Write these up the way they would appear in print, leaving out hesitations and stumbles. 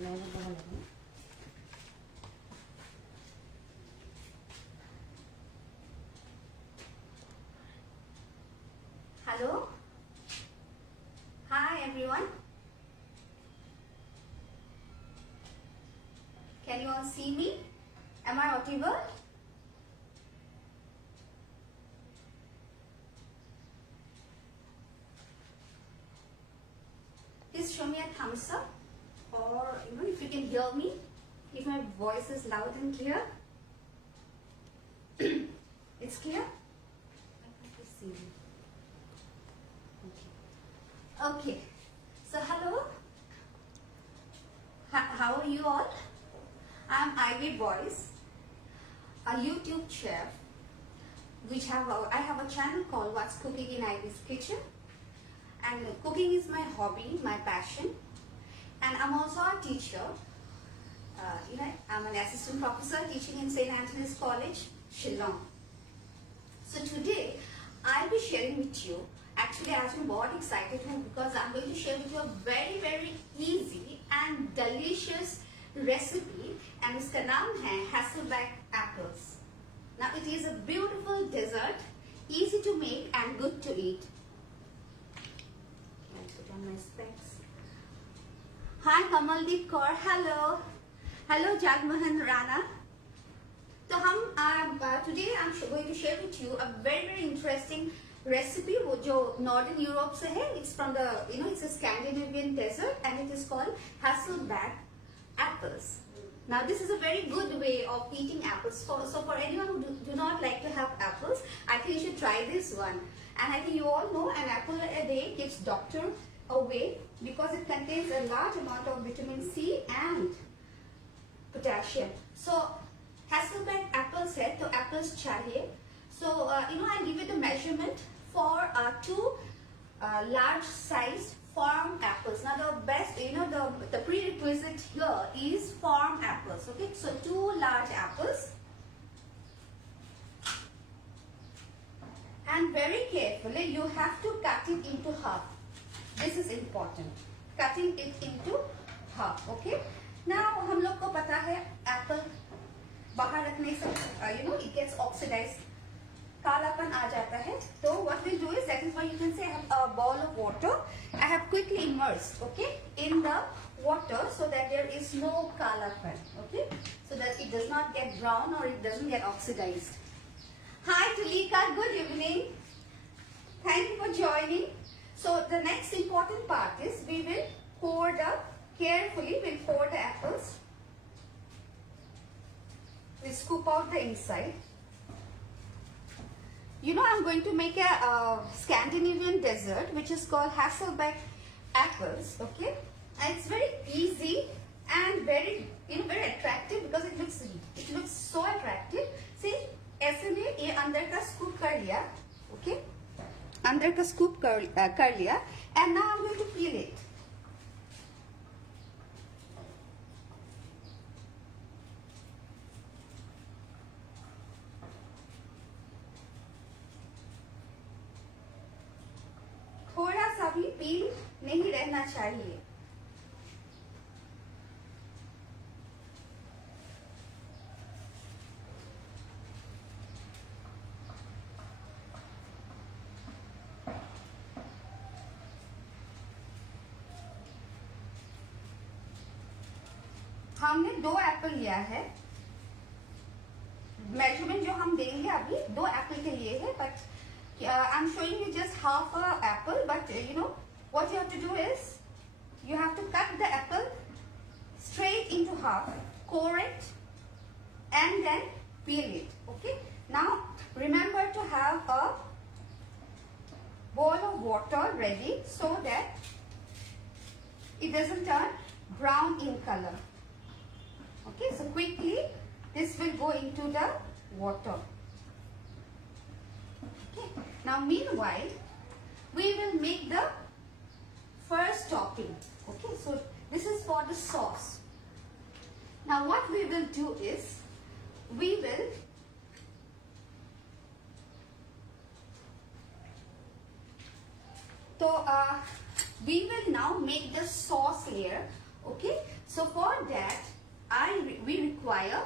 Hello. Hi everyone. Can you all see me? Am I audible? Please show me a thumbs up, or if you can hear me, if my voice is loud and clear. It's clear? I can't see you. Okay. So hello. How are you all? I'm Ivy Boyce, a YouTube chef, I have a channel called What's Cooking in Ivy's Kitchen, and cooking is my hobby, my passion, and I'm also a teacher. I'm an assistant professor teaching in St. Anthony's College, Shillong. So today I'll be sharing with you. Actually, आज मैं बहुत excited हूँ because I'm going to share with you a very very easy and delicious recipe, and इसका नाम है Hasselback apples. Now it is a beautiful dessert, easy to make and good to eat. I'll put on my specs. Hi Kamaldeep Kaur, hello Jagmohan Rana. So today I'm going to share with you a very very interesting recipe वो जो Northern Europe से है. It's from the it's a Scandinavian dessert and it is called Hasselback apples. Now this is a very good way of eating apples. So for anyone who do not like to have apples, I think you should try this one. And I think you all know an apple a day keeps doctor away because it contains a large amount of vitamin C and potassium. So Hasselback apples है तो apples चाहिए. So I give you the measurement for two large sized farm apples. Now the best, the prerequisite here is farm apples. Okay, so two large apples, and very carefully you have to cut it into half. This is important, cutting it into half. Okay. Now हम लोग को पता है apple बाहर रखने से it gets oxidized, कालापन आ जाता है. So what we'll do is, that is why you can say I have a bowl of water. I have quickly immersed, in the water so that there is no कालापन, so that it does not get brown or it doesn't get oxidized. Hi Tulika, good evening. Thank you for joining. So the next important part is we will pour the apples. We'll scoop out the inside. I'm going to make a Scandinavian dessert which is called Hasselback apples. Okay, and it's very easy and very very attractive because it looks so attractive. See, ऐसे में ये अंदर का scoop कर लिया, अंदर का scoop कर लिया, and now I'm going to peel it. थोड़ा सा भी पील नहीं रहना चाहिए. हमने 2 एप्पल लिया है. मेजरमेंट जो हम देंगे अभी 2 एप्पल के लिए है, but I'm showing you just half a apple, but what you have to do is you have to cut the apple straight into half, core it, and then peel it. Okay. Now remember to have a bowl of water ready so that it doesn't turn brown in color. Okay. So quickly this will go into the water. Now meanwhile we will make the first topping. Okay, so this is for the sauce. Now what we will do is we will now make the sauce layer. Okay, So for that, we require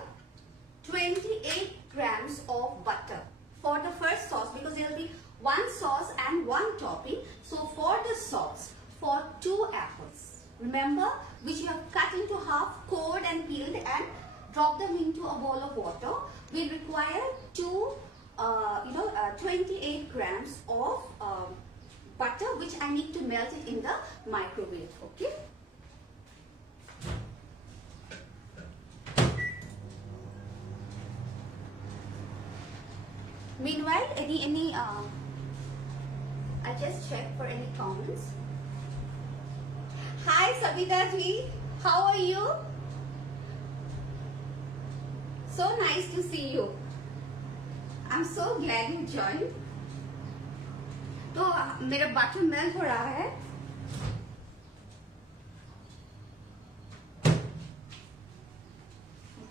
28 grams of butter for the first sauce, because there will be one sauce and one topping. So for the sauce, for 2 apples, remember, which you have cut into half, cored and peeled, and drop them into a bowl of water, we require 28 grams of butter, which I need to melt it in the microwave. Okay. Meanwhile, I just check for any comments. Hi Sabita ji, how are you? So nice to see you. I'm so glad you joined. तो मेरा butter melt हो रहा है.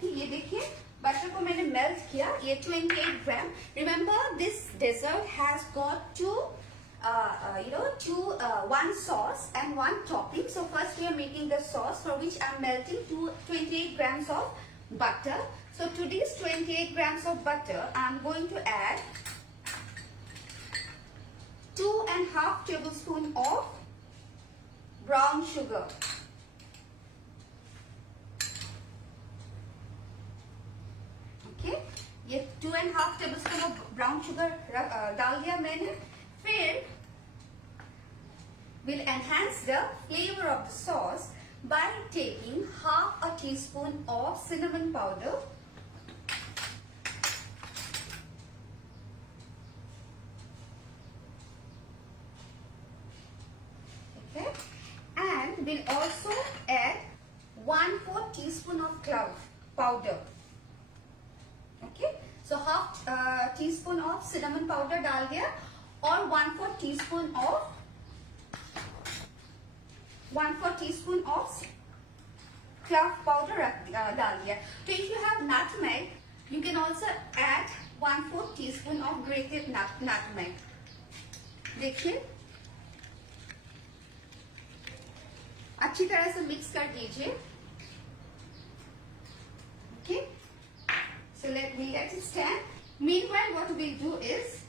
ये देखिए, butter को मैंने melt किया. ये 28 ग्राम. Remember, this dessert has got one sauce and one topping. So first we are making the sauce, for which I am melting 28 grams of butter. So to these 28 grams of butter, I am going to add 2.5 tablespoons of brown sugar. Okay, ये 2.5 tablespoons of brown sugar डाल दिया मैंने. फिर will enhance the flavor of the sauce by taking half a teaspoon of cinnamon powder, okay, and will also add 1/4 teaspoon of clove powder. Okay, so half teaspoon of cinnamon powder डाल दिया, और 1/4 teaspoon of clove powder डाल दिया. So if you have nutmeg, you can also add 1/4 teaspoon of grated nutmeg. देखिए, अच्छी तरह से mix कर दीजिए. Okay, so let it stand. Meanwhile, what we'll do is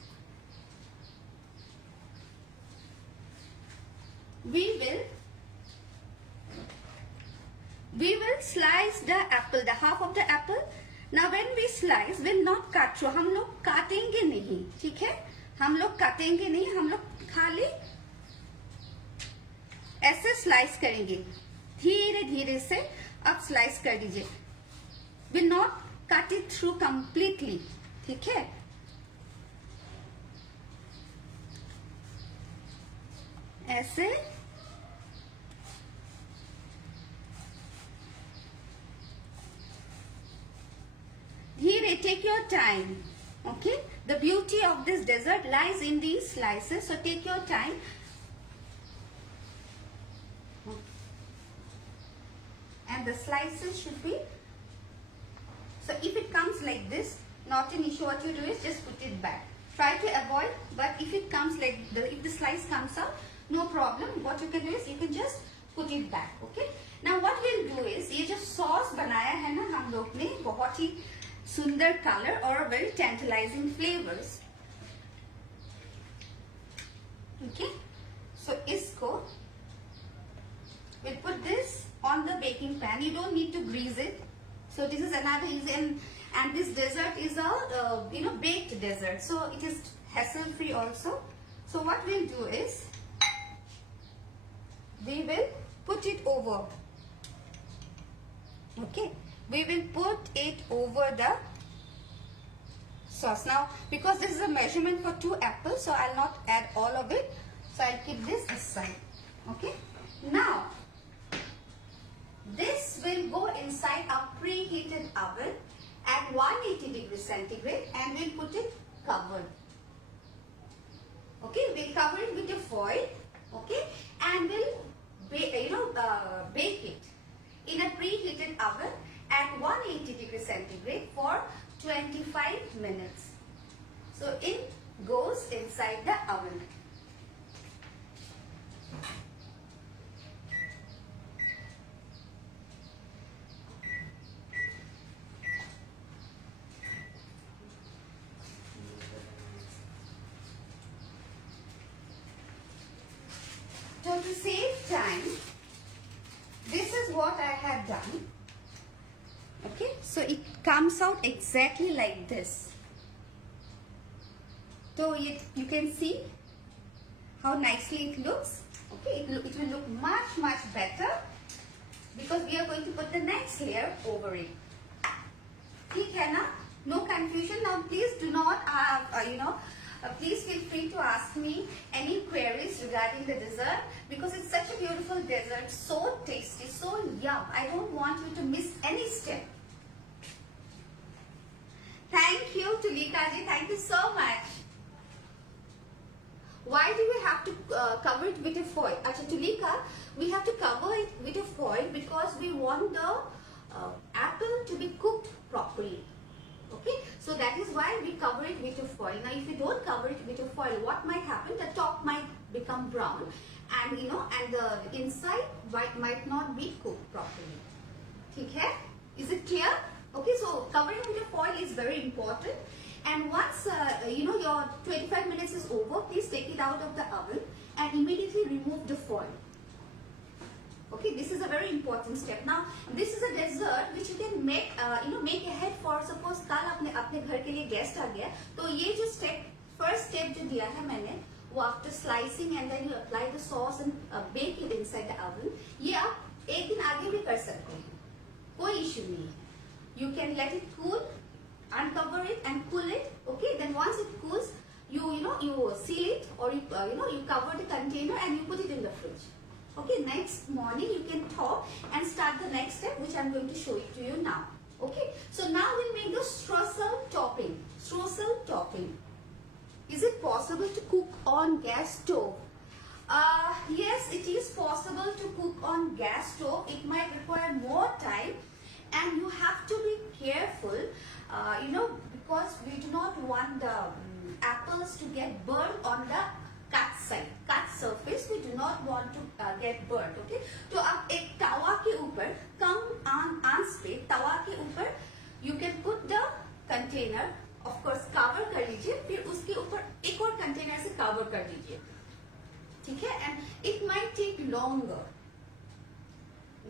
we will slice the apple, the half of the apple. Now when we slice, we'll not cut through. हम लोग काटेंगे नहीं, ठीक है? हम लोग काटेंगे नहीं, हम लोग खाली ऐसे स्लाइस करेंगे. धीरे धीरे से अब स्लाइस कर दीजिए. We'll not cut it through completely, ठीक है? ऐसे धीरे, take your time. Okay, the beauty of this dessert lies in these slices, so take your time. And the slices should be, so if it comes like this, not an issue. What you do is just put it back. Try to avoid, but if it comes like if the slice comes out, no problem. What you can do is you can just put it back. Okay, now what we'll do is, ये जो sauce बनाया है ना हम लोग ने, बहुत ही सुंदर color और very tantalizing flavors. Okay, so इसको we'll put this on the baking pan. You don't need to grease it. So this is another reason, and this dessert is a baked dessert, so it is hassle free also. So what we'll do is we will put it over. Okay, we will put it over the sauce. Now because this is a measurement for 2 apples, so I'll not add all of it, so I'll keep this aside. Okay, now this will go inside a preheated oven at 180 degrees centigrade, and we'll put it covered. Okay, we'll cover it with a foil. Okay, and we'll bake it in a preheated oven at 180 degrees centigrade for 25 minutes. So it goes inside the oven. to save time, this is what I have done. Okay, so it comes out exactly like this. So you can see how nicely it looks. Okay, it will look much better because we are going to put the next layer over it. ठीक है ना? No confusion. Now please do not, please feel free to ask me any queries regarding the dessert because it's such a beautiful dessert, so tasty, so yum. I don't want you to miss any step. Thank you, Tulika ji. Thank you so much. Why do we have to cover it with a foil? Acha, Tulika, we have to cover it with a foil because we want the apple to be cooked properly. Okay, so that is why we cover it with a foil. Now, if you don't cover it with a foil, what might happen? The top might become brown, and and the inside might not be cooked properly. ठीक है? Is it clear? Okay, so covering with a foil is very important. And once your 25 minutes is over, please take it out of the oven and immediately remove the foil. Okay, this is a very important step. Now, this is a dessert which you can make, make ahead for. Suppose कल अपने घर के लिए guest आ गया, तो ये जो first step जो दिया है मैंने, वो after slicing and then you apply the sauce and bake it inside the oven. ये आप एक दिन आगे भी कर सकते हैं, कोई issue नहीं है. You can let it cool, uncover it and cool it. Okay, then once it cools, you seal it or you cover the container and you put it in the fridge. Okay, next morning you can thaw and start the next step, which I'm going to show it to you now. Okay, so now we'll make the streusel topping. Streusel topping. Is it possible to cook on gas stove? Yes, it is possible to cook on gas stove. It might require more time and you have to be careful, because we do not want the apples to get burned on the cut side, cut surface. We do not want to get burnt. Okay, तो आप एक तवा के ऊपर कम आंच पे तवा के ऊपर you can put the container, of course cover कर लीजिए, फिर उसके ऊपर एक और container से cover कर दीजिए, ठीक है? And it might take longer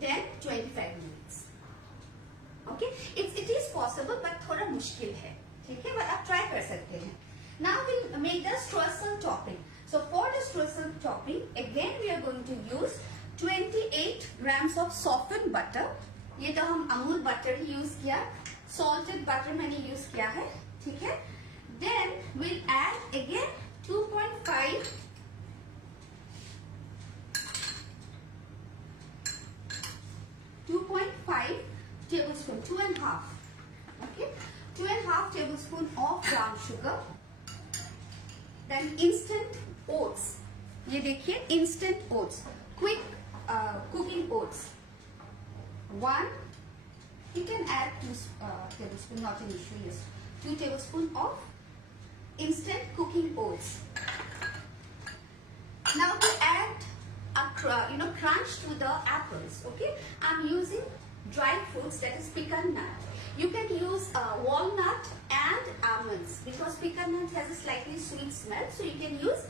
than 25 minutes. Okay, it is possible but थोड़ा मुश्किल है, ठीक है? But आप try कर सकते हैं. Now we'll make the streusel topping. So for the streusel topping, again we are going to use 28 grams of softened butter. ये तो हम अमूल butter ही use किया, salted butter मैंने use किया है, ठीक है? Then we'll add again 2.5 tablespoon, 2.5. Okay, 2.5 tablespoon of brown sugar. Then instant oats. ये देखिए instant oats, quick cooking oats. 1. You can add 2 tablespoon, not an issue. Yes, 2 tablespoon of instant cooking oats. Now to add a crunch to the apples. Okay, I'm using dry fruits, that is pecan nut. You can use walnut and almonds because pecan nut has a slightly sweet smell, so you can use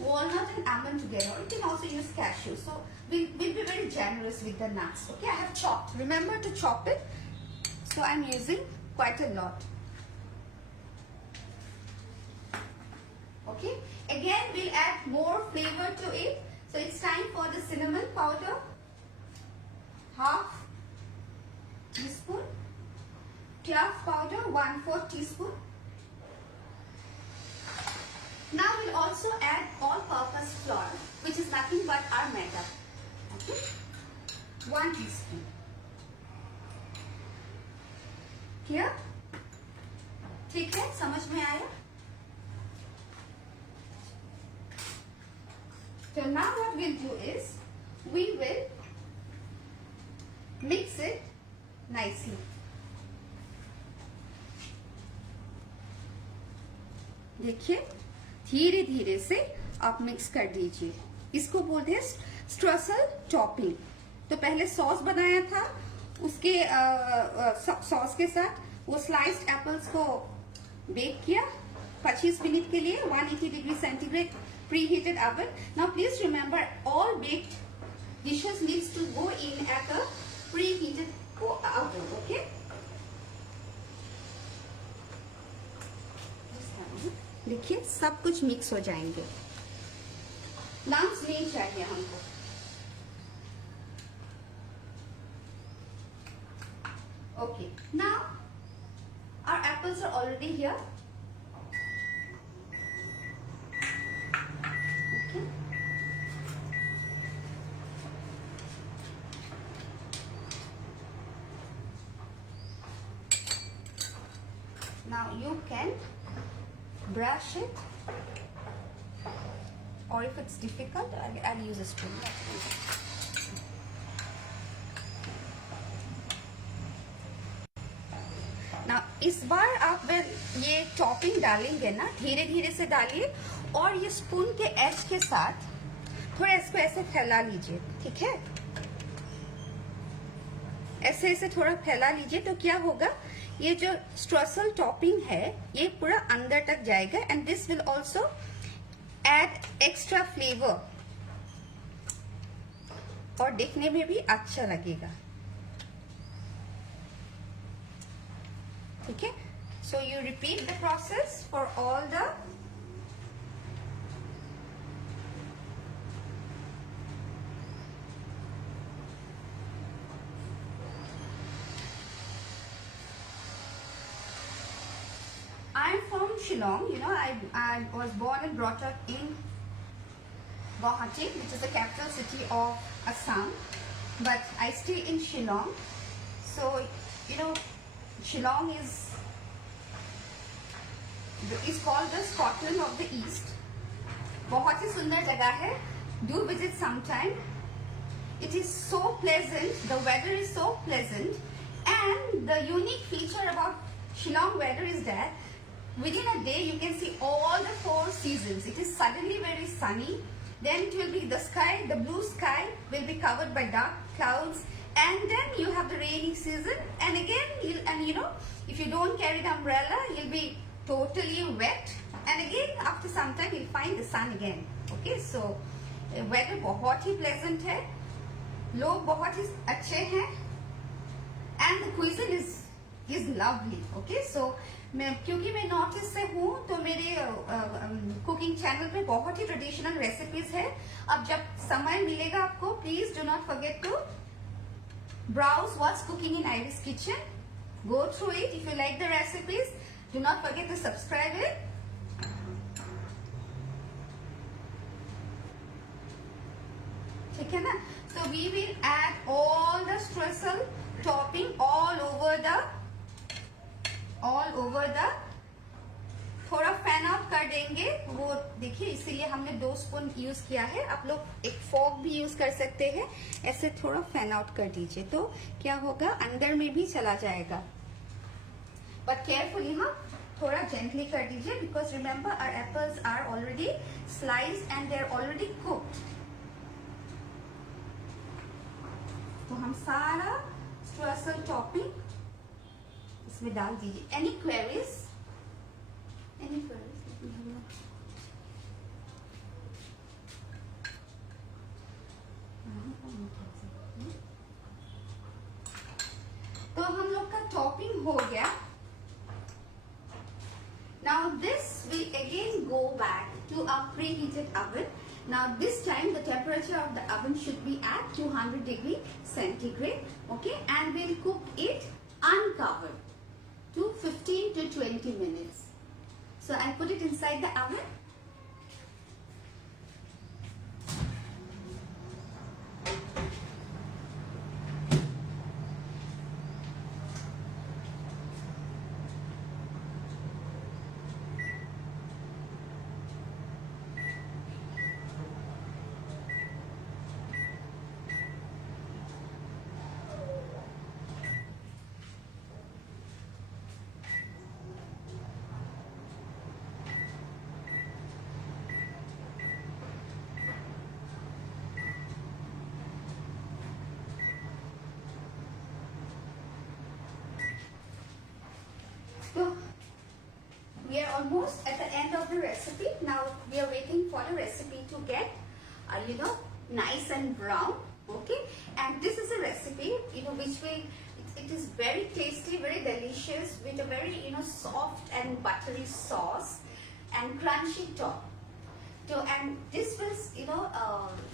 walnut and almond together. You can also use cashew. So we'll be very generous with the nuts. Okay, I have chopped. Remember to chop it. So I'm using quite a lot. Okay, again we'll add more flavor to it. So it's time for the cinnamon powder. Half teaspoon. Clove powder, 1/4 teaspoon. Now we'll also add all-purpose flour, which is nothing but our maida. Okay, 1 teaspoon. Clear? ठीक है, समझ में आया? So now what we'll do is we will mix it nicely. देखिए धीरे धीरे से आप मिक्स कर दीजिए. इसको बोलते हैं स्ट्रेसल टॉपिंग. तो पहले सॉस बनाया था, उसके सॉस के साथ वो स्लाइस्ड एप्पल्स को बेक किया, 25 मिनट के लिए 180 degree centigrade preheated oven. Now please remember, all baked dishes needs to go in at a preheated oven. Okay. देखिए सब कुछ मिक्स हो जाएंगे, लम्स नहीं चाहिए हमको. Okay, now our apples are already here. Okay. Now you can brush it, or if it's difficult, I'll use a spoon. Now इस बार आप ये टॉपिंग डालेंगे ना, धीरे धीरे से डालिए, और ये स्पून के एज के साथ थोड़ा इसको ऐसे फैला लीजिए. ठीक है, ऐसे ऐसे थोड़ा फैला लीजिए. तो क्या होगा, ये जो स्ट्रेसल टॉपिंग है ये पूरा अंदर तक जाएगा, and this will also add extra flavour, और देखने में भी अच्छा लगेगा. ठीक है, so you repeat the process for all the I'm from Shillong. You know, I was born and brought up in Guwahati, which is the capital city of Assam. But I stay in Shillong. So, you know, Shillong is called the Scotland of the East. बहुत ही सुंदर जगह है. Do visit sometime. It is so pleasant. The weather is so pleasant. And the unique feature about Shillong weather is that within a day you can see all the 4 seasons. It is suddenly very sunny, then it will be the sky, the blue sky will be covered by dark clouds, and then you have the rainy season, and again you know, if you don't carry the umbrella you'll be totally wet, and again after some time you'll find the sun again. Okay, so weather बहुत ही pleasant है, लोग बहुत ही अच्छे हैं, and the cuisine is lovely. Okay, so क्योंकि मैं north east से हूँ तो मेरे कुकिंग चैनल पे बहुत ही ट्रेडिशनल रेसिपीज है. अब जब समय मिलेगा आपको, please do not forget to browse what's cooking in Iris kitchen. Go through it. If you like the recipes, do not forget to subscribe it. ठीक है ना. So we will add all the streusel topping all over the थोड़ा fan out कर देंगे. वो देखिए, इसीलिए हमने 2 स्पून यूज किया है. आप लोग एक फॉक भी यूज कर सकते हैं. ऐसे थोड़ा फैन आउट कर दीजिए तो क्या होगा, अंदर में भी चला जाएगा. बट केयरफुली, हाँ, थोड़ा जेंटली कर दीजिए, because remember our apples are already sliced and they are already cooked. तो हम सारा स्ट्रेसल टॉपिंग इसमें डाल दीजिए. Any queries? तो हम लोग का टॉपिंग हो गया. Now this will again go back to a preheated oven. Now this time the temperature of the oven should be at 200 degree centigrade. Okay, and we'll cook it uncovered to 15 to 20 minutes. So I'll put it inside the oven. So we are almost at the end of the recipe. Now we are waiting for the recipe to get, nice and brown. Okay, and this is a recipe, which will, it is very tasty, very delicious, with a very, soft and buttery sauce and crunchy top. So, and this will,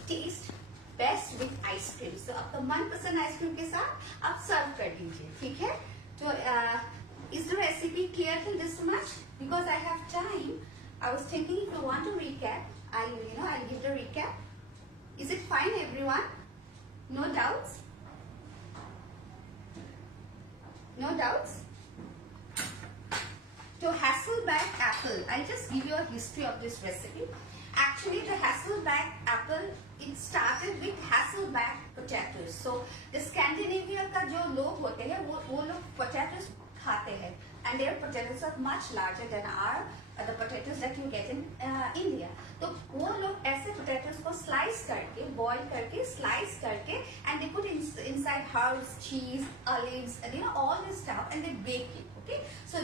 taste best with ice cream. So आपका मनपसंद ice cream के साथ आप सर्व कर दीजिए. ठीक है. तो is the recipe clear till this much? Because I have time, I was thinking if you want to recap, I give the recap. Is it fine everyone? No doubts? No doubts? So Hasselback apple, I'll just give you a history of this recipe. Actually, the Hasselback apple, it started with Hasselback potatoes. So the Scandinavia का जो लोग होते हैं वो लोग potatoes खाते हैं, and their potatoes are much larger than our the potatoes that you get in India. तो वो लोग ऐसे potatoes को slice करके, boil करके, slice करके, and they put inside herbs, cheese, olives, and all this stuff, and they bake it. Okay, so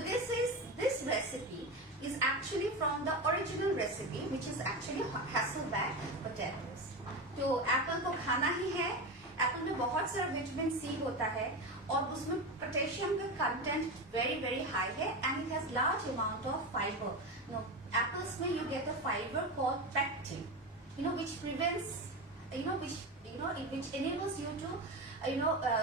this recipe is actually from the original recipe, which is actually Hasselback potatoes. तो Apple को खाना ही है. Apple में बहुत सारा vitamin C होता है और उसमें पोटेशियम का कंटेंट वेरी वेरी हाई है, and it has large amount of fibre. Apples में you get a fibre called pectin, which prevents, which enables you to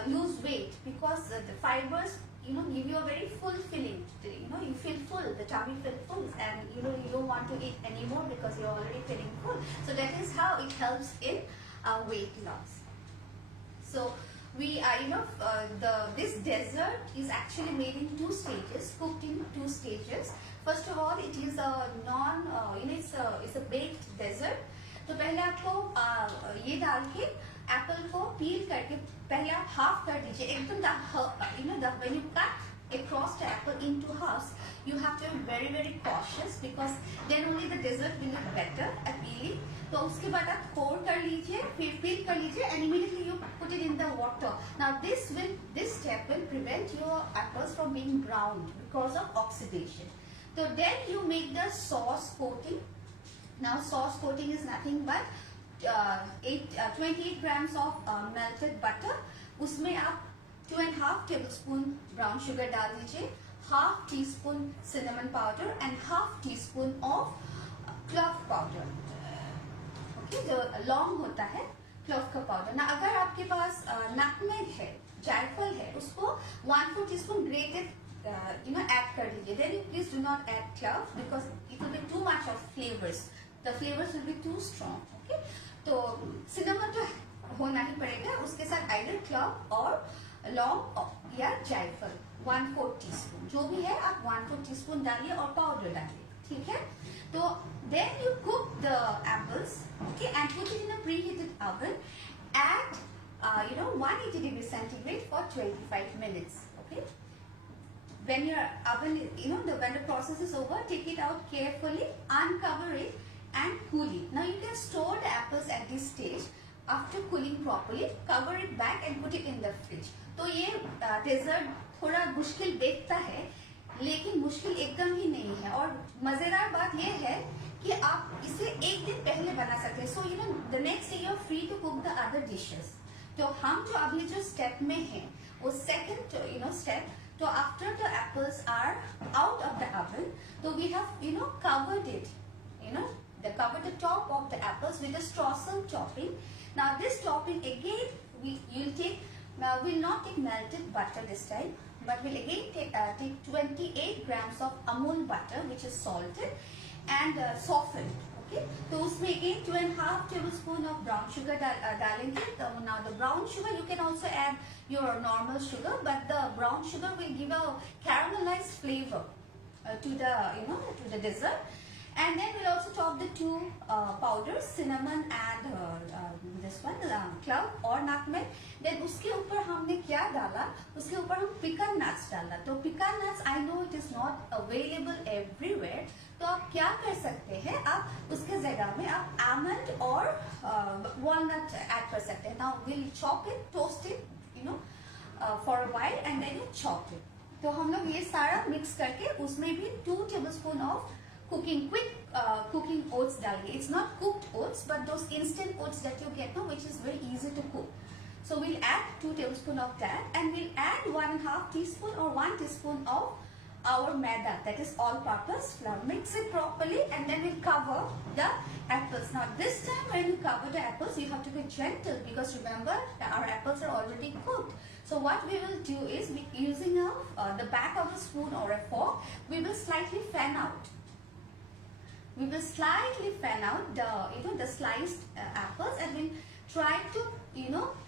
lose weight, because the fibers give you a very full feeling. You feel full, the tummy feels full, and you don't want to eat anymore because you're already feeling full. So that is how it helps in weight loss. So we this dessert is actually made in 2 stages, cooked in 2 stages. First of all, it is a it's a baked dessert. तो पहले आपको ये डाल के Apple को पील करके पहले आप हाफ कर दीजिए एकदम. When you cut across the apple into halves, you have to be very very cautious, because then only the dessert will look better appealing. तो उसके बाद आप कोर कर लीजिए, फिर पील कर लीजिए, and immediately you put it in the water. Now this step will prevent your apples from being browned because of oxidation. So then you make the sauce coating. Now sauce coating is nothing but 28 grams of melted butter. उसमें आप 2.5 tablespoon brown sugar डाल दीजिए, half teaspoon cinnamon powder and half teaspoon of clove powder. Okay, जो लौंग होता है clove का powder. ना अगर आपके पास नटमेग है, जायफल है, उसको 1/4 teaspoon grated add कर दीजिए. Then you please do not add clove, because it will be too much of flavors. The flavors will be too strong. Okay, तो cinnamon तो होना ही पड़ेगा, उसके साथ either clove और लौंग या जायफल 1/4 teaspoon, जो भी है आप 1/4 teaspoon डालिए और पाउडर डालिए. ठीक है. तो then you cook the apples, okay, and put it in a preheated oven at 180 degree centigrade for 25 minutes. Okay. When your oven, when the process is over, take it out carefully, uncover it, and cool it. Now you can store the apples at this stage. After cooling properly, cover it back and put it in the fridge. तो ये desert थोड़ा मुश्किल देखता है, लेकिन मुश्किल एकदम ही नहीं है. और मजेदार बात ये है कि आप इसे एक दिन पहले बना सकते हैं. So the next day you are free to cook the other dishes. तो हम जो अभी जो स्टेप में हैं, वो सेकंड स्टेप. तो after the apples are out of the oven, तो we have covered it, cover the top of the apples with a Streusel topping. Now this topping again we'll not take melted butter this time, but we'll again take 28 grams of Amul butter, which is salted and softened. Okay, तो उसमें again 2.5 tablespoon of brown sugar डालेंगे. Now the brown sugar, you can also add your normal sugar, but the brown sugar will give a caramelized flavor to the dessert. And then we'll also top the 2 powders, cinnamon and this one clove or nutmeg. Then उसके ऊपर हमने क्या डाला, उसके ऊपर हम pecan nuts डाला. तो pecan nuts, I know it is not available everywhere. तो आप क्या कर सकते हैं, आप उसके जगह में आप almond और walnut add कर सकते हैं. Now we'll chop it, toast it, for a while, and then you chop it. तो हम लोग ये सारा मिक्स करके उसमें भी 2 tablespoon of cooking quick cooking oats डालेंगे. It's not cooked oats but those instant oats that you get now, which is very easy to cook. So we'll add 2 tablespoons of that, and we'll add 1.5 teaspoon or 1 teaspoon of our maida, that is all-purpose flour. Mix it properly and then we'll cover the apples. Now this time when you cover the apples, you have to be gentle because remember our apples are already cooked. So what we will do is, using the back of a spoon or a fork, we will slightly fan out. We will slightly fan out the sliced apples, and we'll try to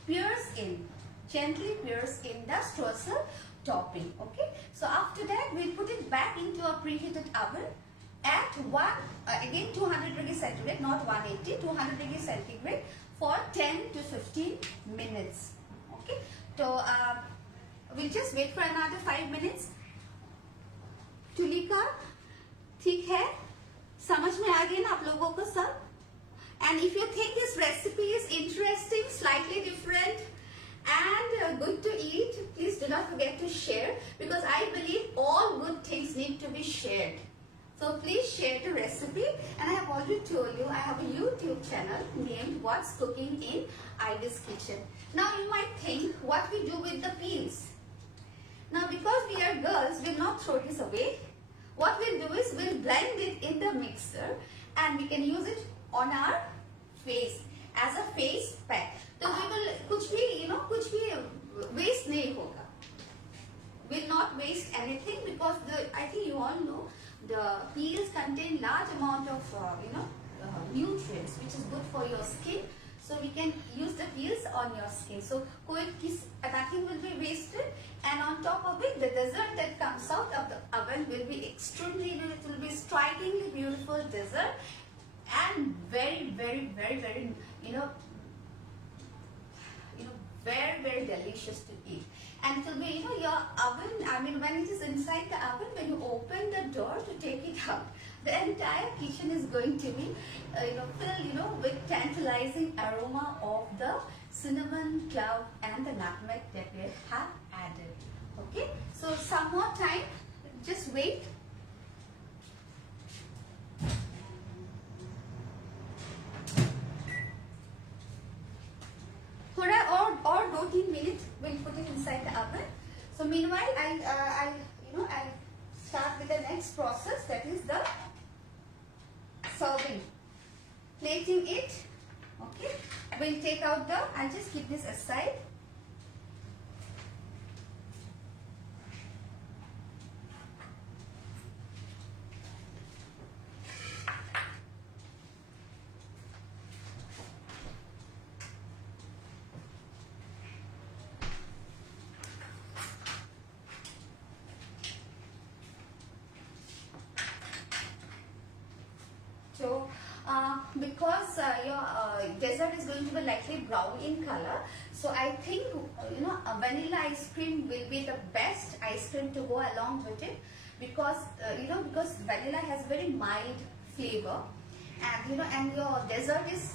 pierce in, gently pierce in the streusel topping. Okay. So after that we'll put it back into a preheated oven at again 200 degrees centigrade, not 180, 200 degrees centigrade for 10 to 15 minutes. Okay. So we'll just wait for another 5 minutes. Tulika ठीक है, समझ में आ गया ना आप लोगों को सब? And if you think this recipe is interesting, slightly different and good to eat, please do not forget to share, because I believe all good things need to be shared. So please share the recipe, and I have already told you I have a YouTube channel named What's Cooking in Ida's Kitchen. Now you might think what we do with the peels. Now because we are girls, we'll not throw this away. What we'll do is we'll blend it in the mixer and we can use it on our face as a face pack. So we will कुछ भी waste नहीं होगा. Will not waste anything because I think you all know the peels contain large amount of nutrients which is good for your skin. So we can use the peels on your skin. So nothing will be wasted, and on top of it, the dessert that comes out of the oven will be extremely, it will be strikingly beautiful dessert, and very, very, very, very, very delicious to eat. And it will be, your oven, when it is inside the oven, when you open the door to take it out, the entire kitchen is going to be, filled, with tantalizing aroma of the cinnamon, clove, and the nutmeg that we have added. Okay, so some more time, just wait. और 2-3 minutes we'll put it inside the oven. So meanwhile I'll start with the next process, that is the serving, plating it. Okay, we'll take out I'll just keep this aside. So because your dessert is going to be lightly brown in color, so I think a vanilla ice cream will be the best ice cream to go along with it, because because vanilla has very mild flavor, and and your dessert is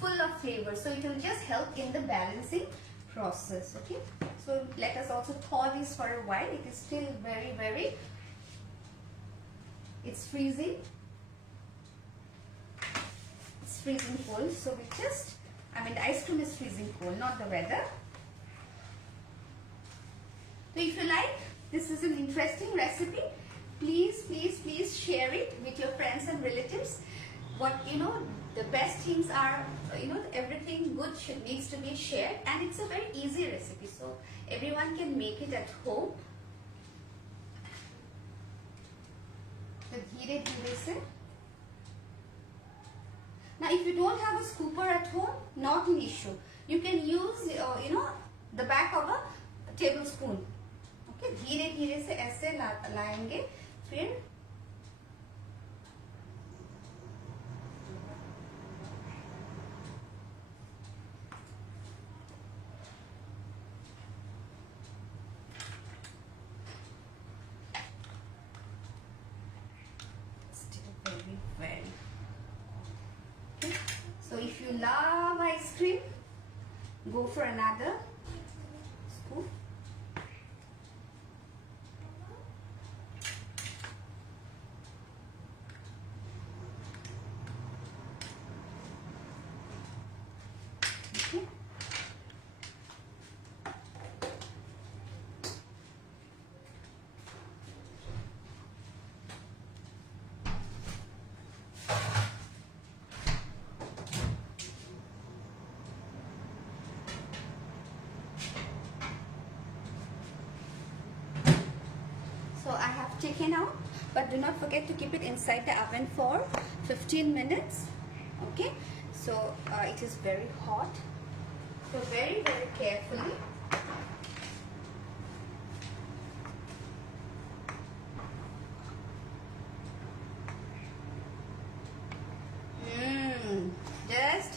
full of flavor, so it will just help in the balancing process. Okay, so let us also thaw this for a while. It is still very, very, it's freezing. Freezing cold, so we just, the ice cream is freezing cold, not the weather. So if you like, this is an interesting recipe, please, please, please share it with your friends and relatives. What the best things are, everything good needs to be shared, and it's a very easy recipe, so everyone can make it at home. So धीरे धीरे से. Now if you don't have a scooper at home, not an issue. You can use the back of a tablespoon. Okay, धीरे धीरे से ऐसे लाएंगे, फिर still very, very. So if you love ice cream, go for another scoop. taken out, but do not forget to keep it inside the oven for 15 minutes. Okay, so it is very hot, so very carefully. Just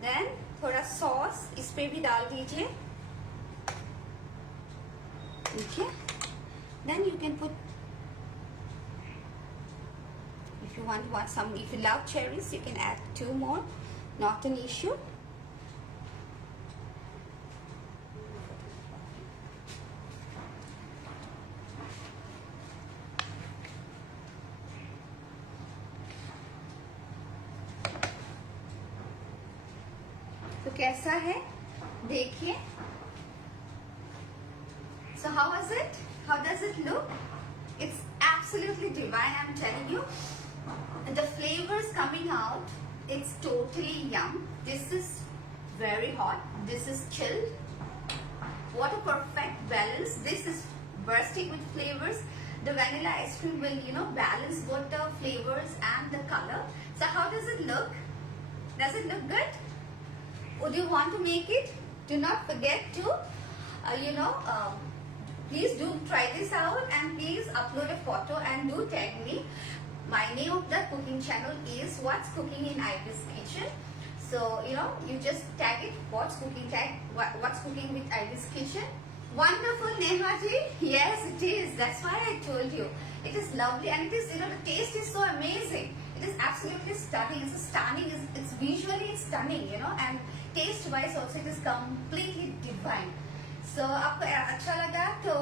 then थोड़ा sauce इस पे भी डाल दीजिए. Okay, then you can put, if you want some, if you love cherries, you can add 2 more, not an issue. तो कैसा है देखिए. So how is it? How does it look? It's absolutely divine, I'm telling you. And the flavors coming out, it's totally yum. This is very hot. This is chilled. What a perfect balance. This is bursting with flavors. The vanilla ice cream will, you know, balance both the flavors and the color. So how does it look? Does it look good? Would you want to make it? Do not forget to, please do try this out, and please upload a photo and do tag me. My name of the cooking channel is What's Cooking in Ivy's Kitchen. So, you know, you just tag it, What's Cooking with Ivy's Kitchen. Wonderful, Neha ji. Yes, it is. That's why I told you. It is lovely, and it is, you know, the taste is so amazing. It is absolutely stunning. It's stunning. It's visually stunning, you know, and taste wise also it is completely divine. So आपको अच्छा लगा तो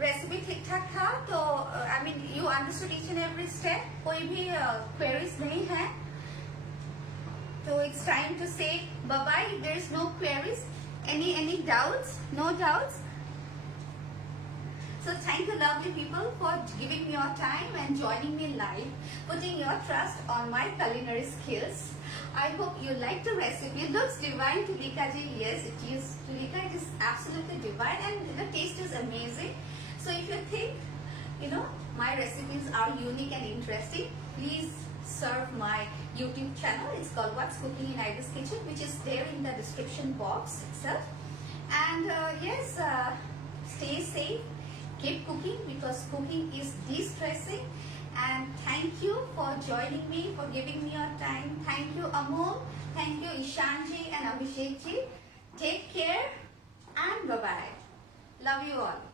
recipe ठीक ठाक था तो I mean you understood each and every step, कोई भी queries नहीं है तो it's time to say bye bye. If there is no queries, any doubts, no doubts. So thank you lovely people for giving me your time and joining me live, putting your trust on my culinary skills. I hope you like the recipe. It looks divine, Tulika ji. Yes, it is. Tulika, it is absolutely divine, and the taste is amazing. So if you think, you know, my recipes are unique and interesting, please serve my YouTube channel. It's called What's Cooking in Ivy's Kitchen, which is there in the description box itself. And yes, stay safe. Keep cooking, because cooking is de-stressing. And thank you for joining me, for giving me your time. Thank you Amol, thank you Ishanji and Abhishek ji. Take care and bye-bye. Love you all.